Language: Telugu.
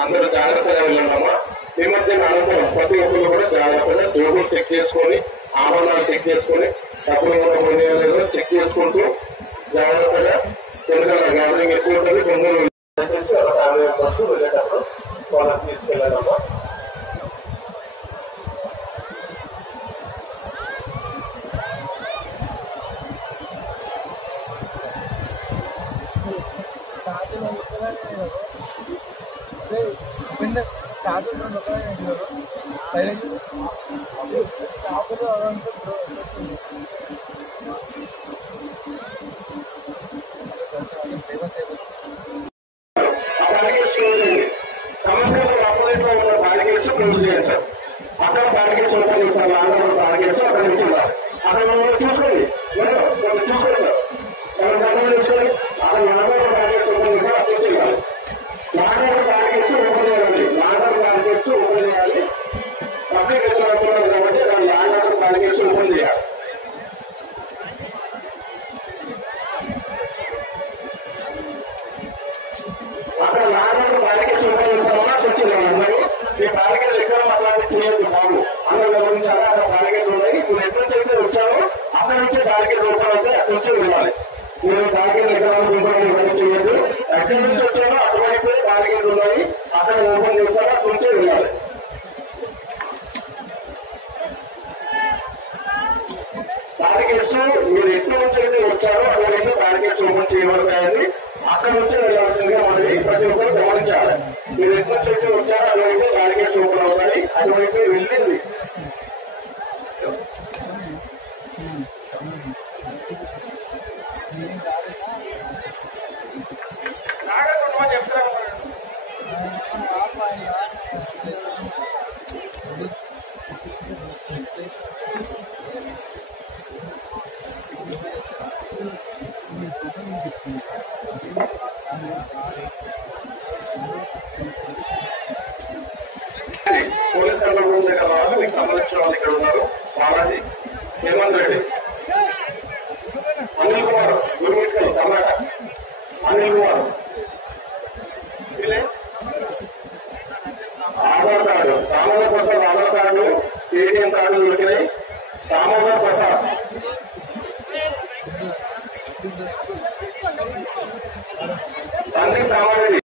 అందరూ జాగ్రత్తగా వెళ్ళామమ్మా. ఈ మధ్య అనుభవం ప్రతి ఒక్కరు కూడా జాగ్రత్తగా జోబులు చెక్ చేసుకొని, ఆభరణాలు చెక్ చేసుకొని, డబ్బులు కూడా చెక్ చేసుకుంటూ జాగ్రత్తగా ఎందుకంటే గ్యాదరింగ్ ఎక్కువ ఉంటుంది. కొందరు దయచేసి ఒక ఫ్యామిలీ మెంబర్స్ వెళ్ళేటప్పుడు వాళ్ళకి తీసుకెళ్ళారమ్మా. ఆపోజిట్ లో ఉన్న బ్యారికేడ్స్ క్లోజ్ చేయండి సార్. అక్కడ బ్యారికేడ్స్ ఓపెన్ చేస్తారు, ఆంధ్రలో బ్యారికేడ్స్ అక్కడ నుంచి ఉన్నారు. అక్కడ చూసుకోండి, చూసుకోండి సార్. చూసుకోండి అక్కడ ఆంధ్రలో బ్యారికేడ్స్ ఓపెన్ చేస్తారు, అక్కడ చేయాలి. ఆంధ్రలో బ్యారికేడ్స్ ఓపెన్ చేయాలి, ఆంధ్రలో బ్యారికేడ్స్ ఓపెన్ చేయాలి. పబ్లిక్ వెళ్తున్నారు కాబట్టి దాన్ని ఆంధ్రలో బ్యారికేడ్స్ ఓపెన్ చేయాలి. అక్కడ ఆంధ్రలో బ్యారికేడ్స్ ఓపెన్ చేస్తామన్నా కూర్చున్నాం. అందరూ ఈ బ్యారికేడ్ ఎక్కడ అట్లాంటి చేయొద్దు బాబు, అందరూ గమనించాలి. అక్కడ బ్యారికేడ్ ఉన్నాయి. ఇప్పుడు ఎక్కడి నుంచి అయితే వచ్చారో అక్కడి నుంచి బ్యారికేడ్ ఓపెన్ అయితే అక్కడి నుంచి వెళ్ళాలి. మీరు బ్యారికేడ్ ఎక్కడ ఓపెన్ ఇవన్నీ చేయొద్దు. ఎక్కడి నుంచి వచ్చారో అటువైపు బ్యారికేడ్ ఉన్నాయి, అక్కడ ఓపెన్ చేస్తారో అక్కడి నుంచి వెళ్ళాలి. బ్యారికేడ్స్ మీరు ఎక్కడి నుంచి అయితే వచ్చారో అటువైపు బ్యారికేడ్స్ ఓపెన్ చేయబడతాయని అక్కడ నుంచి వెళ్ళాల్సిందిగా మనది ప్రతి ఒక్కరు గమనించాలి. మీరు ఎక్కడి నుంచి అయితే వచ్చారో అటువైపు బ్యారికేడ్స్ ఓపెన్ అవుతాయి, అటువైపు వెళ్ళింది. పోలీస్ కంట్రోల్ రూమ్ దగ్గర మీకు సంబంధించిన వాళ్ళు ఇక్కడ ఉన్నారు. బాలాజీ, హేమంత్ రెడ్డి.